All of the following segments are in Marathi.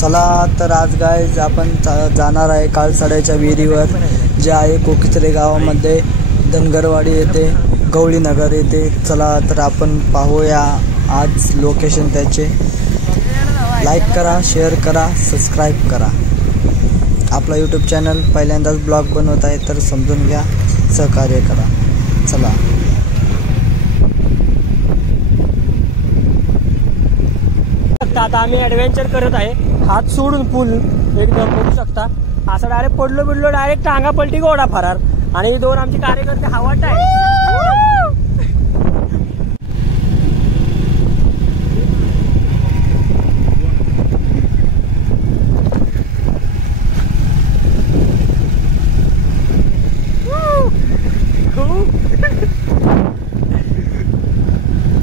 चला तर आज गाईज आपण जाणार आहे काळसड्याच्या विहिरीवर, जे आहे कोकिचरे गावामध्ये धनगरवाडी येथे गवळीनगर येथे। चला तर आपण पाहूया आज लोकेशन त्याचे। लाईक करा, शेअर करा, सबस्क्राईब करा। आपला यूट्यूब चॅनल पहिल्यांदाच ब्लॉग बनवत आहे तर समजून घ्या, सहकार्य करा। चला आता आम्ही ॲडव्हेंचर करत आहे। हात सोडून पूल एकदम बघू शकता, असं डायरेक्ट पडलो बिडलो, डायरेक्ट टांगा पलटी घोडा फरार। आणि दोन आमचे कार्यकर्ते हवाट आहे।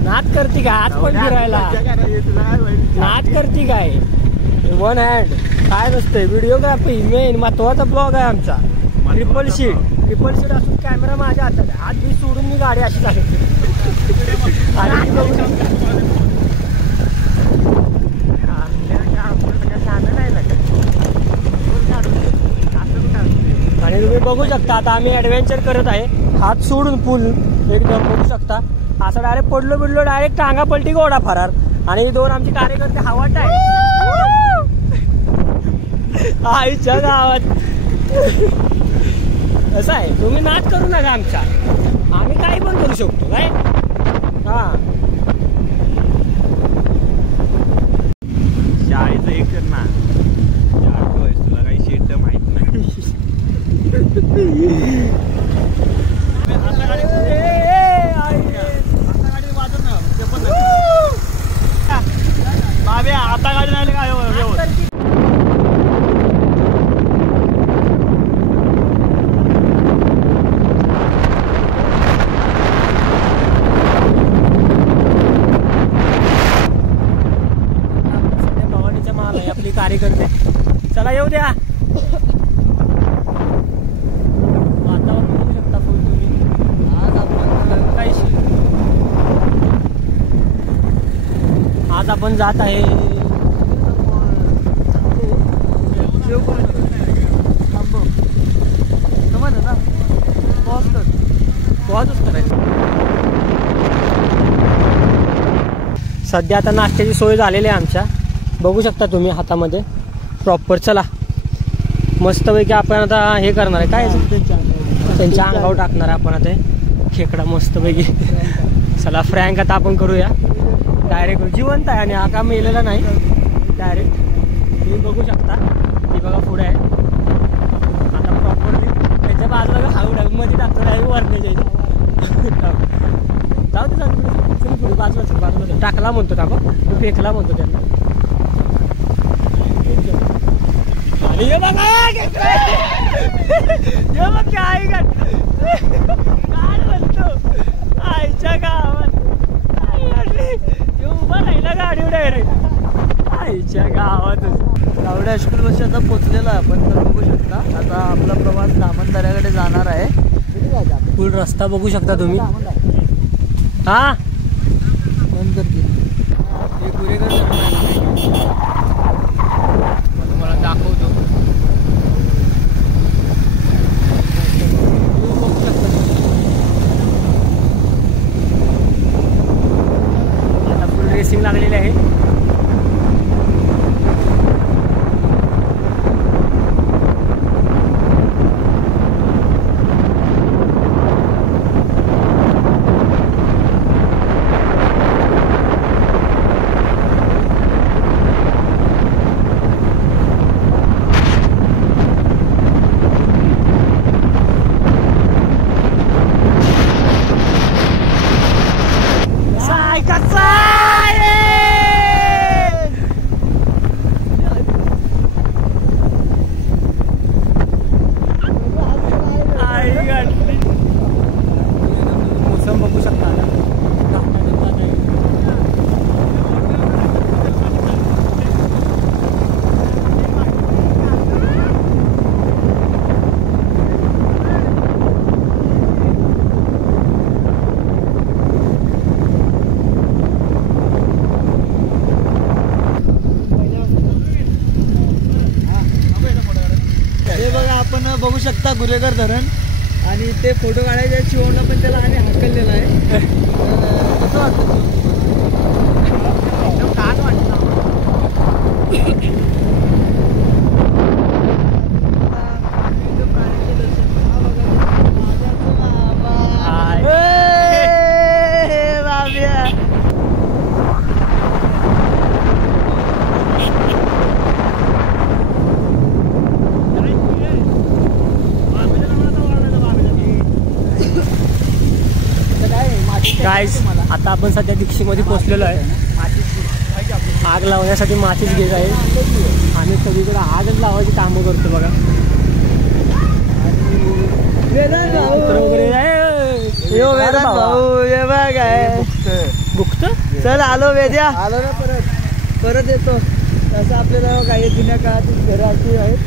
नाच करती काय आज पण फिरायला? नाच करती काय? वन हँड काय नसतंय, व्हिडिओग्राफी मेन महत्वाचा ब्लॉग आहे आमचा। ट्रिपल शीट असून कॅमेरा माझ्या हातात आहे। हात बी सोडून मी गाडी अशी आहे। आणि तुम्ही बघू शकता आता आम्ही ॲडव्हेंचर करत आहे। हात सोडून पूल एकदम बघू शकता, असं डायरेक्ट पडलो बिडलो, डायरेक्ट टांगा पलटी घोडा फरार। आणि दोन आमचे कार्यकर्ते हवाट आहे। आईच्या गावात असं आहे, तुम्ही नाच करू नका आमचा, आम्ही काही पण करू शकतो काय। हा शाळेचं एक कर ना, तुला काही शेट माहित नाही। आता गाडी नाही काय भवानीच्या माल आहे आपली कार्यकर्ते। चला येऊ द्या। वातावरण बघू शकता फुल तुम्ही। आज आपण जात आहे सध्या। आता नाश्त्याची सोय झालेली आहे आमच्या, बघू शकता तुम्ही हातामध्ये प्रॉपर। चला मस्तपैकी आपण आता हे करणार आहे, काय त्यांच्या अंगावर टाकणार आहे आपण आता खेकडा मस्तपैकी। चला फ्रँक आता आपण करूया। डायरेक्ट जिवंत आहे आणि हा का मेलेला नाही, डायरेक्ट तुम्ही बघू शकता। ती बघा पुढे आहे आता प्रॉपरली त्याच्या बाजूला हाऊ मध्ये टाकतो आहे वरण्याच्या जाऊ दे पुढे बाजूला टाकला म्हणतो का आपण, फेकला म्हणतो त्यांना। आणि हे बघा काय म्हणतो आईच्या गावात उभा राहिला गाडी डायरेक्ट आईच्या गावातच। गावडे हायस्कूल वर्षी आता पोचलेला आपण, तर बघू शकता आता आपला प्रवास दामनदऱ्याकडे जाणार आहे। फुल रस्ता बघू शकता तुम्ही। हा बंद करते हे गुरेकर तुम्हाला दाखवतो। आता फुल रेसिंग लागलेली आहे। आपण बघू शकता गुरेगर धरण आणि ते फोटो काढायचे शिवणला पण त्याला आम्ही हाकललेला आहे. कसं वाटतं? एकदम छान वाटतं. गाईज आता आपण सध्या दीक्षेमध्ये पोहोचलेलो आहे. आग लावण्यासाठी मातीच घेत आहे. आम्ही सगळीकडे आगच लावायची कामं करतो बघा. बुकत चल आलो वेद्या आलो ना परत येतो. तसं आपल्याला काही जुन्या काळातील घरं अशी आहेत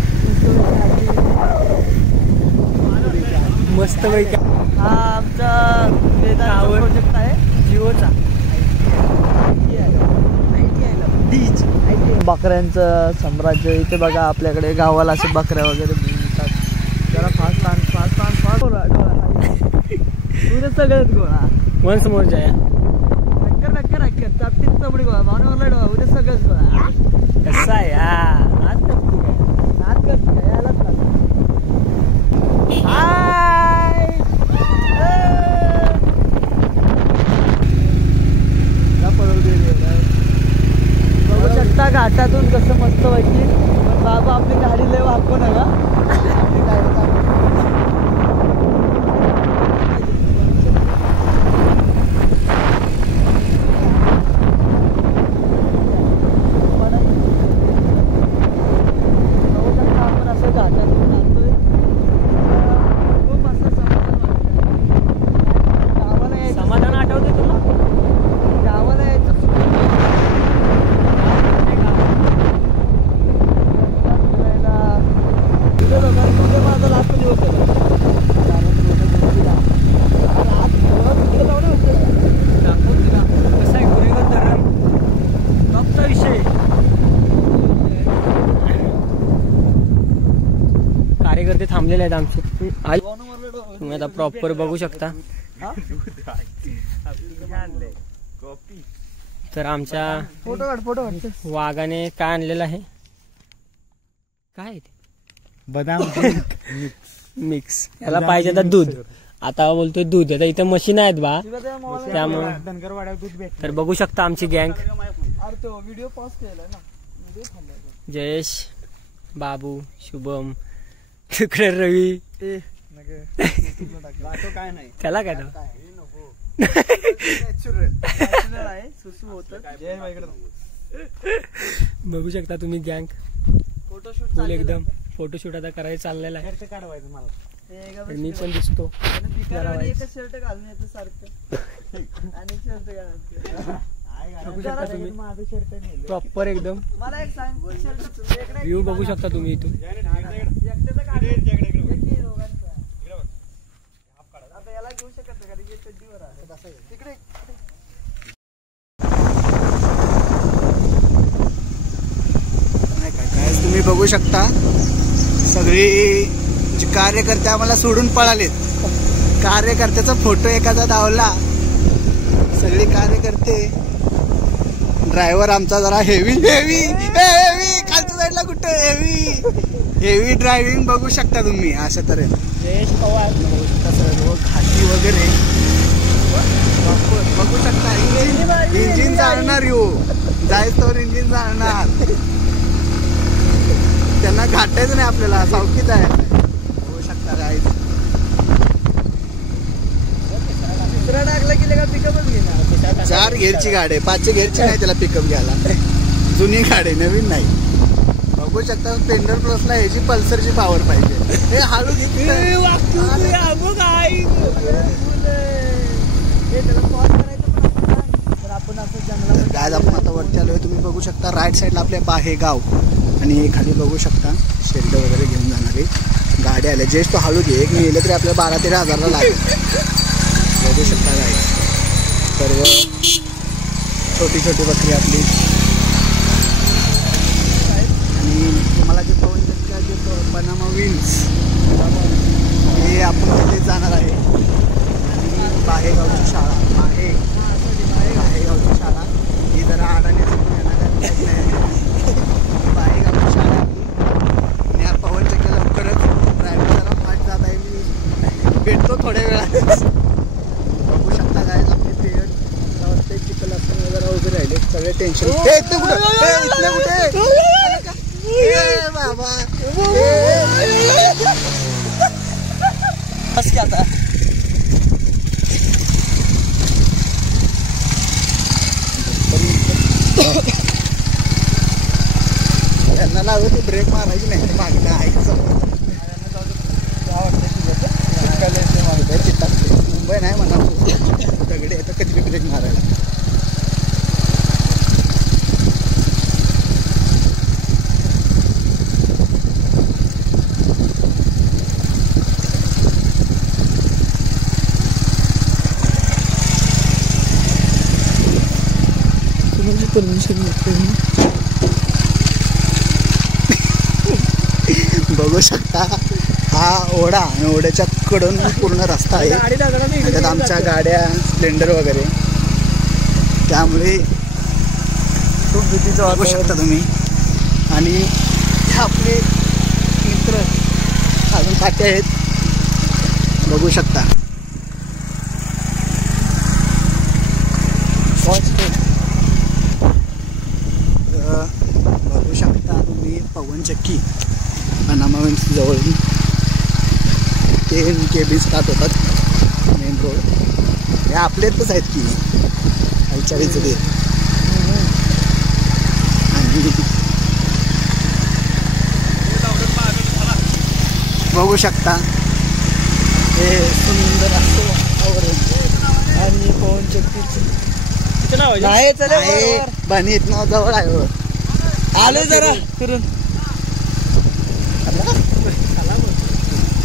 मस्त पैकी. हा आमचा वेदांचा प्रोजेक्ट आहे जिओचा. बकऱ्यांचं साम्राज्य इथे बघा. आपल्याकडे गावाला असे बकऱ्या वगैरे मिळतात. जरा फास्ट तुझं सगळंच गोळा वन्स मोर जया नक्कर चापटीत चमडी गोळा मानवला डोळा उद्या सगळंच गोळा. कसं आहे नाच करते काय? नाच करते काय? यालाच बघू शकता घाटातून कसं मस्त वाटली. पण बाबा आपली गाडी लय वापरू नका. कार्यकर्ते थांबलेले आहेत आमचे. तुम्ही आता प्रॉपर बघू शकता. तर आमच्या वाघाने काय आणलेलं आहे? काय बदाम मिक्स. याला पाहिजे आता दूध. आता बोलतोय दूध. आता इथे मशीन आहेत बा त्यामुळे. तर बघू शकता आमची गँग. जयेश, बाबू, शुभम, तिकडे रवी. त्याला काय बघू शकता तुम्ही गँग फुल एकदम. फोटोशूट आता करायचं चाललेला आहे. मी पण दिसतो शर्ट घालून येतो सारखं आणि शर्ट प्रॉपर एकदम. मला एक सांग व्ह्यू बघू शकता तुम्ही इथून. याला घेऊ शकत तुम्ही बघू शकता. सगळी जी कार्यकर्ते आम्हाला सोडून पळालेत. कार्यकर्त्याचा फोटो एखादा धावला. सगळे कार्यकर्ते. ड्रायव्हर आमचा जरा हेवी खालच्या साईडला कुठं हेवी ड्रायव्हिंग बघू शकता तुम्ही. अशा तऱ्हेने जयेश पवार बघू शकता. सर्व घाटी वगैरे बघू शकता. इंजिन चालणार जायचं इंजिन चालणार. त्यांना घाटायचं नाही आपल्याला. सावकीच आहे. बघू शकता काय. दुसरा टाकला की का पिकअपच घेणार. 4 गेअरची गाडी आहे. 5 गेअरची नाही त्याला पिकअप घ्यायला. जुनी गाडी नवीन नाही. बघू शकता स्प्लेंडर प्लसला ह्याची पल्सरची पॉवर पाहिजे. हे हळू आपण असं जंगलामध्ये काय आपण आता वरती आलोय. तुम्ही बघू शकता राईट साईडला आपल्या बाहे गाव आणि खाली बघू शकता शेल्ड वगैरे घेऊन जाणारी गाड्या आल्या. जेच तो हळू घे. एक नेलं तरी आपल्याला 12-13 हजारला लागेल. बघू शकता काय सर्व छोटी छोटी बकरी आपली. आणि तुम्हाला जे पवन चक्का जे पनामा विंग्स आपण तिथे जाणार आहे. आणि बाहेगावची शाळा बाहेगावची शाळा ही जरा अडाण्याचं बाहेगावची शाळा आणि या पवन चक्की लवकरच ड्रायव्हर जरा फास्ट जात आहे. मी भेटतो थोड्या वेळात. बघू शकता काय आपले पेयर वाटते चिखल असताना जरा उभे राहिले सगळे टेन्शन. इथले कुठे बाबा बस की आता यांना लागत ब्रेक मारायची नाही मागणं ऐकचं मुंबई नाही म्हणा दगडे येतं कधी ब्रेक मारायला. बघू शकता हा ओढा आणि ओढ्याच्या कडून पूर्ण रस्ता आहे. त्यात आमच्या गाड्या स्प्लेंडर वगैरे त्यामुळे खूप भीतीचं बघू शकता तुम्ही. आणि हे आपले मित्र अजून काटे आहेत बघू शकता. बघू शकता तुम्ही पवन चक्की अनामावंत जवळ ते केबी स्टार्ट होतात मेन रोड. हे आपलेच आहेत की आईचाळीचं ते. आणि बघू शकता हे सुंदर असं वातावरण आणि पवन चक्कीचं नाही बनीत नाव जवळ आहे. आलो जरा फिरून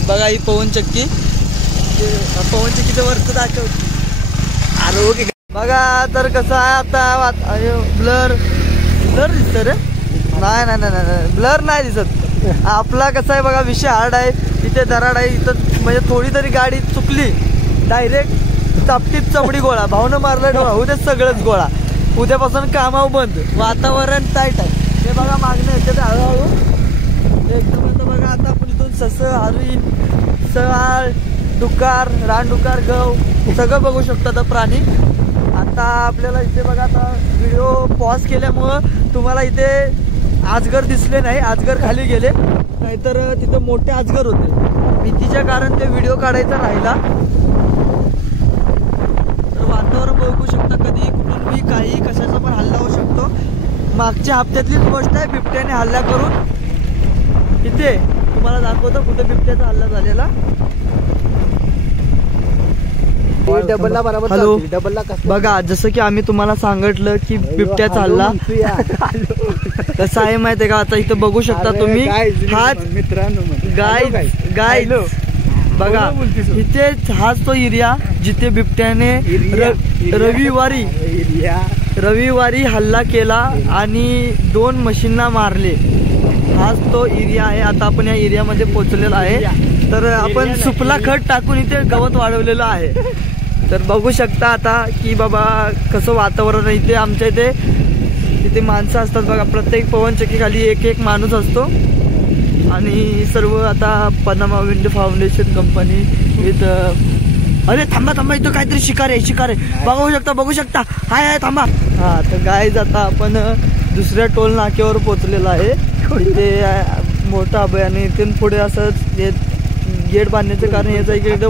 बघा ही पवन चक्कीचं वरचं दाखवते. आलो की बघा तर कसं आहे आता ब्लर दिसत रे. नाही ब्लर नाही दिसत. आपला कसं आहे बघा विषय हार्ड आहे. इथे दराड आहे इथं म्हणजे थोडी तरी गाडी चुकली डायरेक्ट चापटीत चमडी गोळा. भावनं मारला डोळा उद्या सगळंच गोळा. उद्यापासून कामाव बंद. वातावरण टाईट आहे. हे बघा मागणं येते ते हळूहळू एकदम. आता बघा आता आपण इथून ससं हरिण सहाळ डुकार रानडुकार गव सगळं बघू शकतो आता प्राणी. आता आपल्याला इथे बघा आता व्हिडिओ पॉज केल्यामुळं तुम्हाला इथे आजगर दिसले नाही. आजगर खाली गेले नाहीतर तिथं मोठे आजगर होते. भीतीच्या कारण ते व्हिडिओ काढायचा राहिला. तर वातावरण बघू शकता कधी कुठून बी काही कशाचा पण हल्ला होऊ शकतो. मागच्या हप्त्यातलीच गोष्ट आहे. बिबट्याने हल्ला करून इथे तुम्हाला दाखवतो कुठे बिबट्याचा हल्ला झालेला. डबलला बरोबर हॅलो डबलला बघा जसं की आम्ही तुम्हाला सांगितलं की बिबट्याचा हल्ला कसं आहे माहिती आहे का. आता इथं बघू शकता तुम्ही हाच मित्रांनो गाय बघा इथेच हाच तो एरिया जिथे बिबट्याने रविवारी हल्ला केला आणि 2 म्हशींना मारले. हाच तो एरिया आहे. आता आपण या एरियामध्ये पोहोचलेला आहे. तर आपण सुपला खत टाकून इथे गवत वाढवलेलं आहे. तर बघू शकता आता की बाबा कसं वातावरण आहे इथे. आमच्या इथे माणसं असतात बघा. प्रत्येक पवन चक्की खाली एक माणूस असतो. आणि सर्व आता पनामा विंड फाउंडेशन कंपनी इथं. अरे थांबा इथं काहीतरी शिकार आहे बघू शकता हाय थांबा. हा तर गाईज आता आपण दुसऱ्या टोल नाक्यावर पोहोचलेला आहे. इथे मोठं अभयारण्य. इथून पुढे असं गेट बांधण्याचं कारण याचा इकडे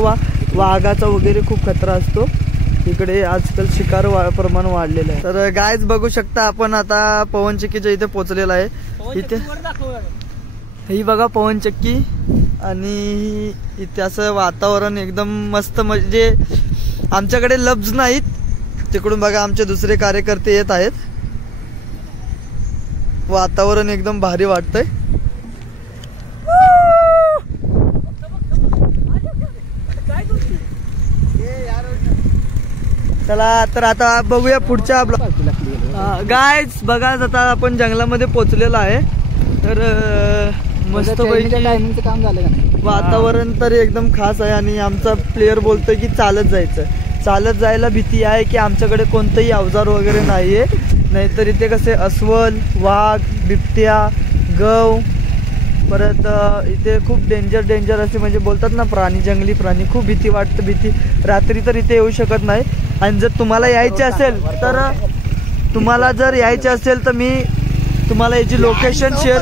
वाघाचा वगैरे खूप खतरा असतो. इकडे आजकाल शिकार प्रमाण वाढलेलं आहे. तर गाईज बघू शकता आपण आता पवन चक्कीच्या इथे पोहोचलेला आहे. इथे ही बघा पवन चक्की आणि इथे असं वातावरण एकदम मस्त. म्हणजे आमच्याकडे लफ्ज नाहीत. तिकडून बघा आमचे दुसरे कार्यकर्ते येत आहेत. वातावरण एकदम भारी वाटतंय. चला तर आता बघूया पुढच्या गाईज बघा आता आपण जंगलामध्ये पोहोचलेलो आहे. तर मस्त पैकी टायमिंगचं काम झालं का नाही? वातावरण तर एकदम खास आहे आणि आमचा प्लेयर बोलतोय की चालत जायचं. चालत जायला भीती आहे की आमच्याकडे कोणतंही अवजार वगैरे नाहीये, नाहीतर इथे कसे अस्वल, वाघ, बिबट्या, गव, परत इथे खूप डेंजर असे म्हणजे बोलतात ना प्राणी, जंगली प्राणी, खूप भीती वाटतं. भीती रात्री तर इथे येऊ शकत नाही. आणि जर तुम्हाला यायचे असेल तर मी तुम्हाला याची लोकेशन शेअर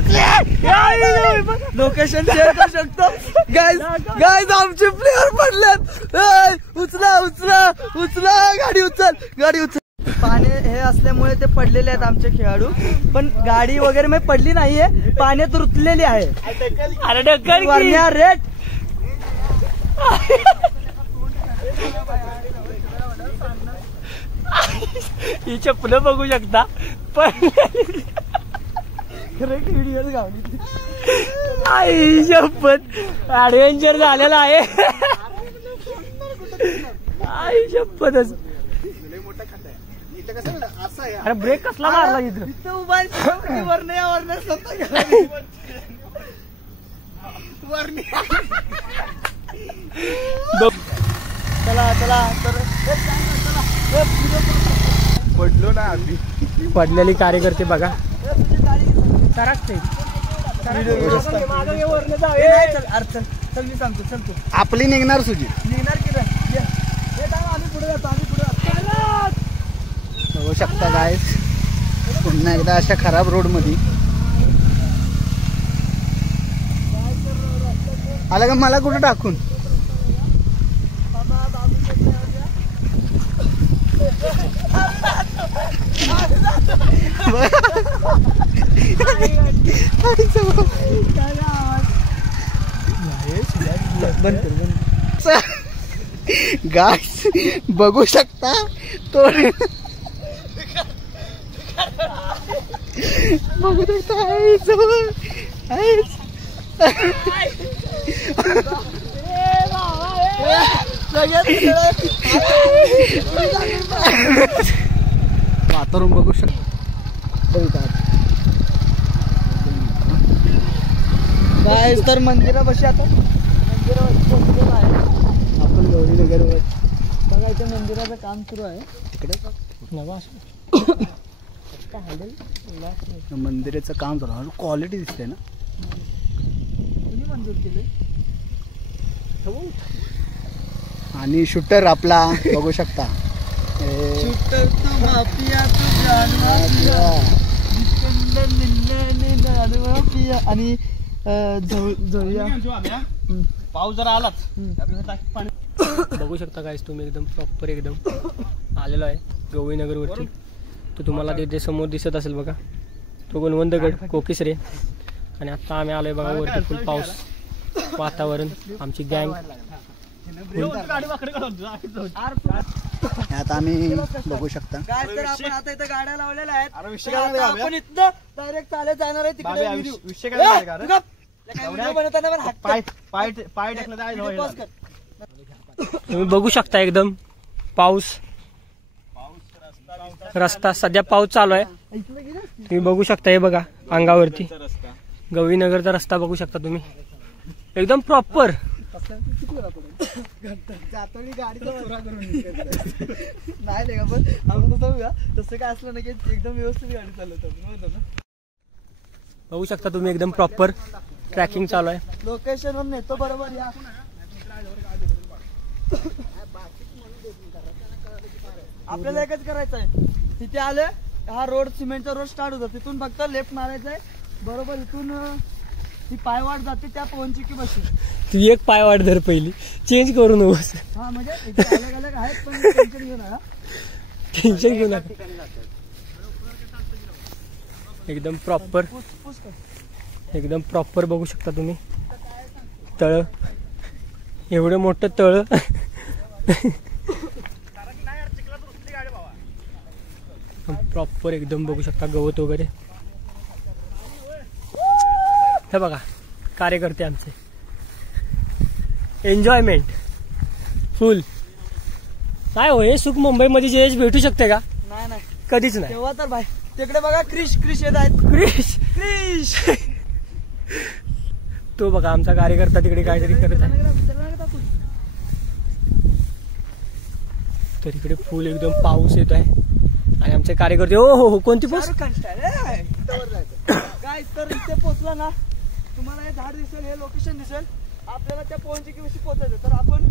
करू शकतो. गाईज आमचे प्लेयर पडलेत. उचला गाडी उचल. पाणी हे असल्यामुळे ते पडलेले आहेत आमचे खेळाडू, पण गाडी वगैरे मी पडली नाहीये, पाण्यात रुतलेली आहे. वरण्या रेट ही चप्पल बघू शकता पण आई शपथ ऍडव्हेंचर झालेला आहे. आई शपथच. अरे ब्रेक कसला मारला इथं उभा चला पडलो ना आधी. पडलेली कार्यकर्ते बघा. चल मी सांगतो. चल तू आपली निघणार सुजी. निघणार की आम्ही पुढे जातो. बघू शकता गाईस पुन्हा एकदा अशा खराब रोड मध्ये आला का. मला कुठं टाकून गाईस बघू शकता तो बघू शकता वातावरण बघू शकता. गाईस तर मंदिरापाशी आता आपण गौरीनगर बघा इथे मंदिराचं काम सुरू आहे. मंदिराचं काम झालं. क्वालिटी दिसते ना. कुणी मंजूर केले. आणि शूटर आपला बघू शकता. शूटर तो माफिया आणि पाऊस जरा आलाच. बघू शकता गाईस तुम्ही एकदम प्रॉपर एकदम आलेलो आहे गवळीनगर वरती. तो तुम्हाला तिथे समोर दिसत असेल बघा, तो गुणवंतगड कोकिसरे. आणि आता आम्ही आलोय बघा वरती. फुल पाऊस वातावरण. आमची गँग आता आम्ही बघू शकता. काय तर आपण आता इथं गाड्या लावलेल्या आहेत. आपण इथं डायरेक्ट चालत जाणार आहे तिकडे. विषय काय तुम्ही बघू शकता एकदम पाऊस. रस्ता सध्या पाऊस चालू आहे. तुम्ही बघू शकता. हे बघा अंगावरती गवळीनगरचा रस्ता बघू शकता तुम्ही एकदम प्रॉपर. नाही तसं काय असलं ना की एकदम व्यवस्थित गाडी चालवतो. बघू शकता तुम्ही एकदम प्रॉपर ट्रॅकिंग चालू आहे. लोकेशन वर नेतो बरोबर. या आपल्याला एकच करायचं आहे. तिथे आले हा रोड सिमेंटचा रोड स्टार्ट होतो. तिथून फक्त लेफ्ट मारायचा आहे बरोबर. इथून ती पायवाट जाते त्या पवनची की बशी. तू एक पायवाट धर पहिली, चेंज करू नकोस. हा म्हणजे अलग अलग आहेत पण टेन्शन घेऊ नका. टेन्शन घेऊ नका. एकदम प्रॉपर एकदम प्रॉपर बघू शकता तुम्ही तळ. एवढं मोठं तळ. प्रॉपर एकदम बघू शकता गवत वगैरे. हे बघा कार्यकर्ते आमचे एन्जॉयमेंट फुल. काय हो हे सुख मुंबईमध्ये जे भेटू शकते का. नाही कधीच नाही. तेव्हा तर भाई तिकडे बघा क्रिश येत आहेत. क्रिश तो बघा आमचा कार्यकर्ता तिकडे काहीतरी करत आहे. तर इकडे फुल एकदम पाऊस येत आहे आणि आमचे कार्यकर्ते हो कोणती पोस्ट काय तर इथे पोहोचला ना तुम्हाला हे झाड दिसेल, हे लोकेशन दिसेल. आपल्याला त्या पवनचक्की बशी पोहोचायचं. तर आपण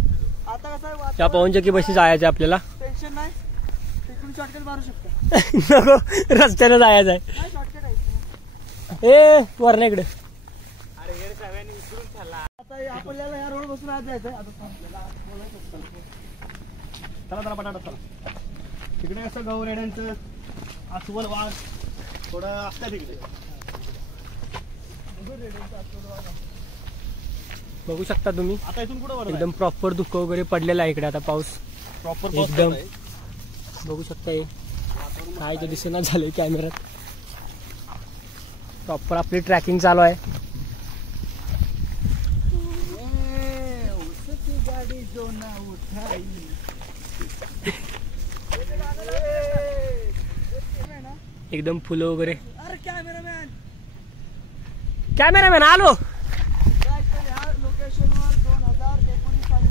आता कसं त्या पवनचक्की बशी जायचं आपल्याला. टेन्शन नाही, तिकडून शॉर्टकट मारू शकतो. नको रस्त्याने जायचं आहे. काय शॉर्टकट आहे ए वरना इकडे. आता आपल्याला या रोड बसून आज जायचं. आता चला जरा पटापट चला. तिकडे कसं गौरेड्यांचं अस्वल वाघ थोडं असतं तिकडे. बघू शकता तुम्ही आता इथून कुठं एकदम प्रॉपर धुकं वगैरे पडलेलं आहे इकडे. आता पाऊस प्रॉपर एकदम बघू शकता. हे काय ते दिसेना झालंय कॅमेऱ्यात. प्रॉपर आपली ट्रॅकिंग चालू आहे. गाडी जो ना उठाई. एकदम फुलं वगैरे. अरे कॅमेरामॅन आलो. लोकेशनवर 2019 साली.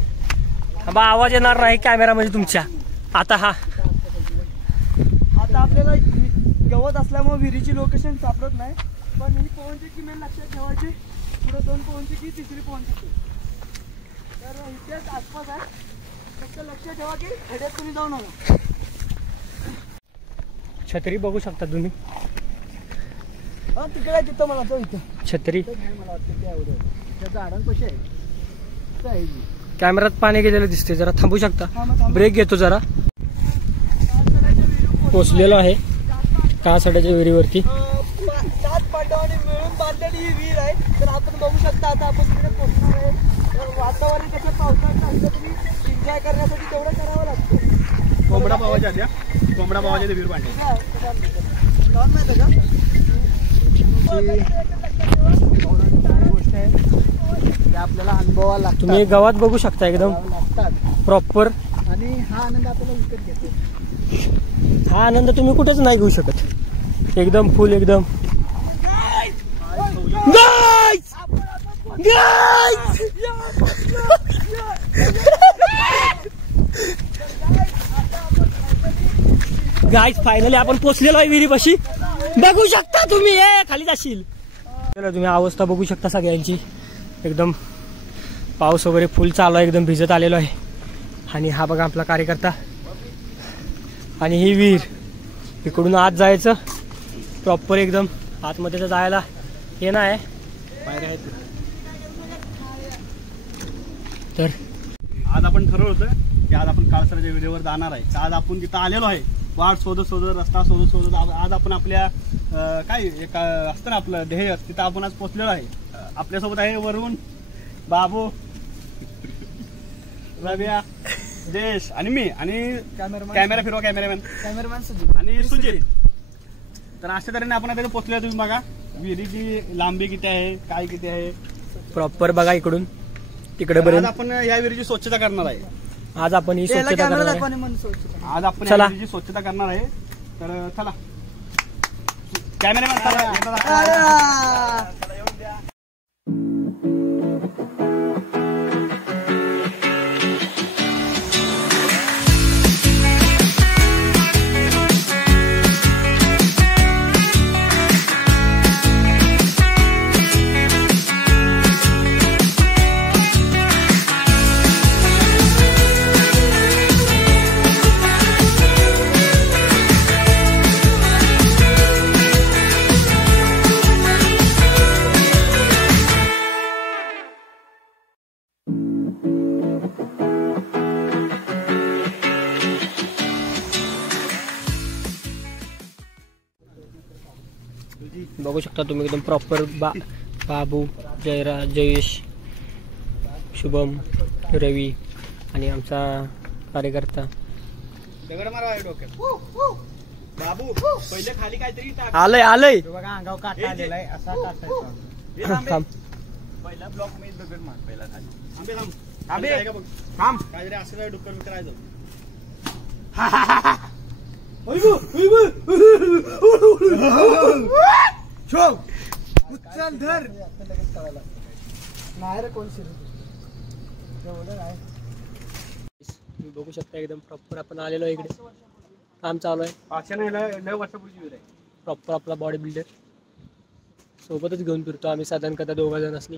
बा आवाज येणार नाही कॅमेरा म्हणजे तुमच्या. आता आता आपल्याला गवत असल्यामुळे विहिरीची लोकेशन सापडत नाही. पण ही पवनचक्की मेन लक्षात ठेवायची. पुढे 2 पवनचक्की, तिसरी पवनचक्की. तर इथेच आसपास आहे. फक्त लक्षात ठेवा की खेड्यात तुम्ही जाऊ नका. छत्री बघू शकता तुम्ही. हा तिकडे तिथं मला तो इथं छत्री मला वाटतं त्या झाडांपाशी आहे. कॅमेऱ्यात पाणी गेलेलं दिसते. जरा थांबू शकता. ब्रेक घेतो जरा. पोचलेलो आहे कासड्याच्या विहिरीवरती. 7 पांडवांनी मिळून बांधलेली ही विहीर आहे. तर आपण बघू शकता आता आपण तिकडे पोहोचणार आहे. तर वातावरण कसं पावसाळ्यात असलं तरी एन्जॉय करण्यासाठी तेवढं करावं लागतं. कोंबडा पावाच्या द्या. कोंबडा पावाच्या विहीर पाणी जाऊन माहिती का गोष्ट आहे ते आपल्याला अनुभवायला लागतं. तुम्ही गावात बघू शकता एकदम प्रॉपर. आणि हा आनंद आपल्याला विकत घेतो. हा आनंद तुम्ही कुठेच नाही घेऊ शकत. एकदम फुल एकदम. गाईज फायनली आपण पोचलेलो आहे विहिरीपाशी. बघू शकता तुम्ही. खाली जाशील. तुम्ही अवस्था बघू शकता सगळ्यांची. एकदम पाऊस वगैरे फुल चालू आहे. एकदम भिजत आलेलो आहे. आणि हा बघा आपला कार्यकर्ता. आणि ही विहीर इकडून आत जायचं प्रॉपर एकदम आतमध्ये. तर जायला हे नाही पायऱ्या आहेत. तर आज आपण ठरवलं होतं की आज आपण काळसराच्या विहिरीवर जाणार आहे. आज आपण तिथं आलेलो आहे. वाट शोधत रस्ता शोधत आज आपण आपल्या काय एक असतं ना आपलं ध्येय तिथं आपण आज पोहोचलेलो आहे. आपल्यासोबत आहे वरुण, बाबू, रव्या, जयेश आणि मी आणि कॅमेरा फिरवा कॅमेरामॅन आणि सुजित. तर अशा तऱ्हेने आपण आता पोहोचलो. तुम्ही बघा विहिरीची लांबी किती आहे, काय किती आहे प्रॉपर बघा इकडून तिकडे पर्यंत. आपण या विहिरीची स्वच्छता करणार आहे. आज आपण ही स्वच्छता करणार आहे. आज आपण चला. या विहिरीची स्वच्छता करणार आहे. तर चला कॅमेरामॅन चला. बघू शकता तुम्ही एकदम प्रॉपर. बाबू, जयराज, जयेश, शुभम, रवी आणि आमचा कार्यकर्ता. दगड मारा डोक्यात. बाबू पहिले खाली काहीतरी टाक. आलंय बघा अंगावर काटा आलेला आहे. असा थांब. पहिला ब्लॉक मी दगड मार पहिला खाली. आंबे आहे का बघ. थांब काहीतरी असं काय डुक्कर मित्र आहे जाऊ. नाही रे कोण शिरत एवढं नाही. तुम्ही बघू शकता एकदम प्रॉपर आपण आलेलो आहे इकडे. काम चालू आहे. 5 वर्षापूर्वी प्रॉपर आपला बॉडी बिल्डर सोबतच घेऊन फिरतो आम्ही साधारण कदा 2 जण असली,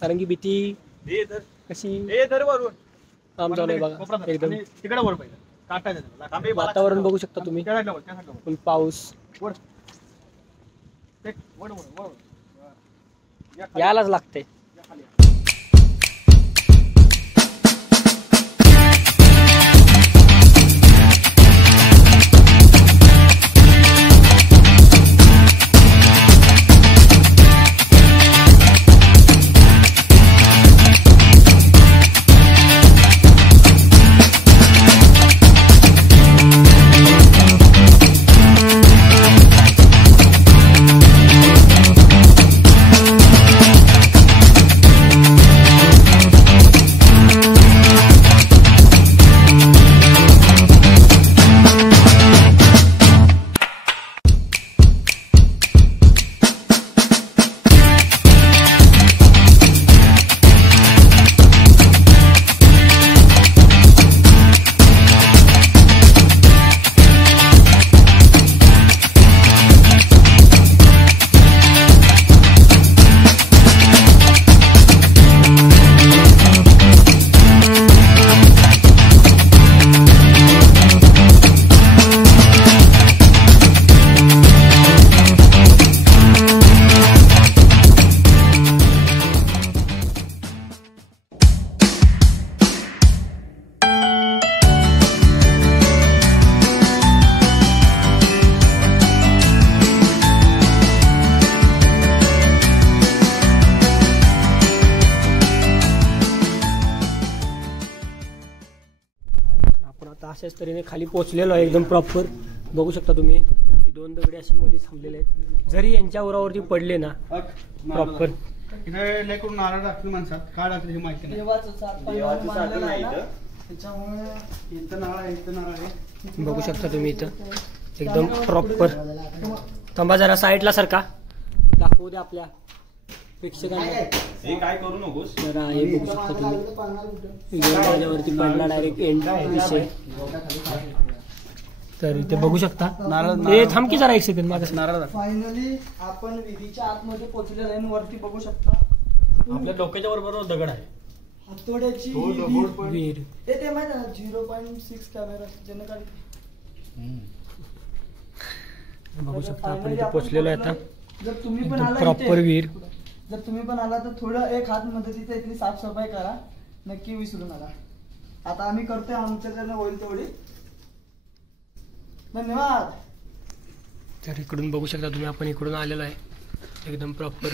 कारण की भीती कशी काम चालू आहे बघा. एकदम तिकडे वर पाहिजे वातावरण बघू शकता तुम्ही. फुल पाऊस. यायलाच लागते. अशाच तऱ्हेने खाली पोहोचलेलो आहे एकदम प्रॉपर. बघू शकता तुम्ही ही 2 दगडी अशी मध्ये थांबलेले आहेत. जरी यांच्या उरावरती पडले ना प्रॉपर इथे लेकरून नारळ टाकली माणसात काय टाकली हे माहिती नाही. बघू शकता तुम्ही इथं एकदम प्रॉपर. थांबा जरा साईडला सारखा दाखवू द्या आपल्या प्रेक्षकांना. हे काय करू नकोस. जरा हे बघू शकता तुम्ही वरती पडला डायरेक्ट एंड विषय. तर इथे बघू शकता हे थांब की जरा 1 सेकंड मागे. नारळ फायनली आपण विहिरीच्या आतमध्ये पोहोचलेलो आहे. वरती बघू शकता आपल्या डोक्याच्या बरोबर दगड आहे. हातोड्याची विहीर. ते माहिती ना 0.6 कॅमेरा ज्यानं काढ. बघू शकता आपण इथे पोहोचलेलो आहे आता. जर तुम्ही पण आला प्रॉपर विहीर. जर तुम्ही पण आला तर थोडं एक हात मदतीचा इथली साफसफाई करा. नक्की विसरू नका. आता आम्ही करतोय आमच्याकडनं होईल तेवढी. धन्यवाद. तर इकडून बघू शकता तुम्ही आपण इकडून आलेलो आहे एकदम प्रॉपर.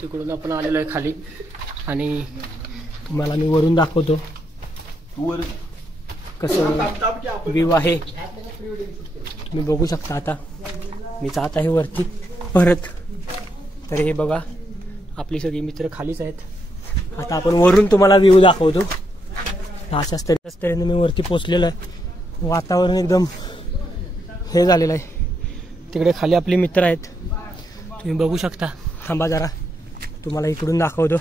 तिकडून आपण आलेलो आहे खाली आणि तुम्हाला मी वरून दाखवतो कसं व्ह्यू आहे. तुम्ही बघू शकता. आता मी जात आहे वरती परत. तर हे बघा आपली सगळी मित्र खालीच आहेत. आता आपण वरून तुम्हाला व्ह्यू दाखवतो. अशाच तऱ्हेने मी वरती पोचलेलो आहे. वातावरण एकदम हे झालेलं आहे. तिकडे खाली आपले मित्र आहेत तुम्ही बघू शकता. थांबा जरा तुम्हाला इकडून दाखवतो.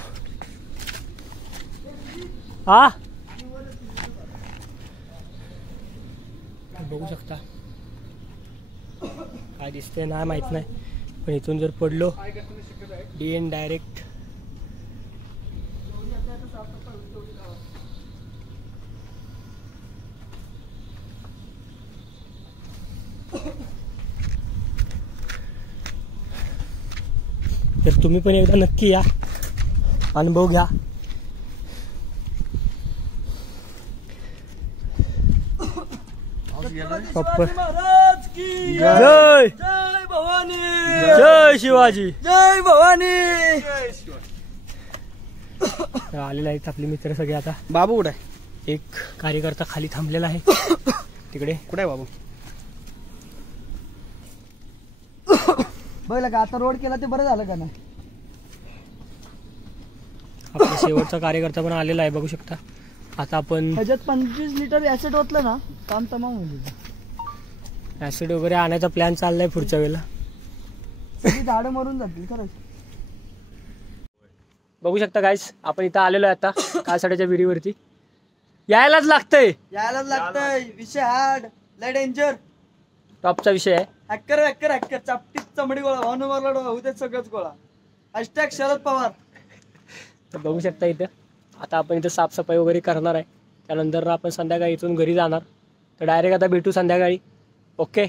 बघू शकता काय दिसतंय ना माहित नाही, पण इथून जर पडलो डीएन डायरेक्ट. तर तुम्ही पण एकदा नक्की या, अनुभव घ्या. जय जय भवानी, जय शिवाजी, जय भवानी. आलेले आहेत आपले मित्र सगळे. आता बाबू कुठे? एक कार्यकर्ता खाली थांबलेला आहे तिकडे. कुठे आहे बाबू? बघ का आता रोड केला ते बरं झालं का नाही. आपला शेवटचा कार्यकर्ता पण आलेला आहे बघू शकता. आता आपण ह्याच्यात 25 लिटर ऍसिड ओतलं ना काम तमाम होईल. ऍसिड वगैरे आणायचा प्लॅन चाललाय पुढच्या वेळेला. सगळी झाडं मरून जातील खरंच. बघू शकता गाईस, आपण इथं आलेलो आहे आता काळसड्याच्या विहिरीवरती. यायलाच लागतंय, विषय हार्ड, लय डेंजर, टॉपचा विषय आहे. हॅकर चापटीत चमडी गोळा, हॉर्नवरला होऊ दे सगळंच गोळा. हॅशटॅग शरद पवार. तर बघू शकता इथं आता आपण इथं साफसफाई वगैरे करणार आहे. त्यानंतर आपण संध्याकाळी इथून घरी जाणार. तर डायरेक्ट आता भेटू संध्याकाळी. ओके.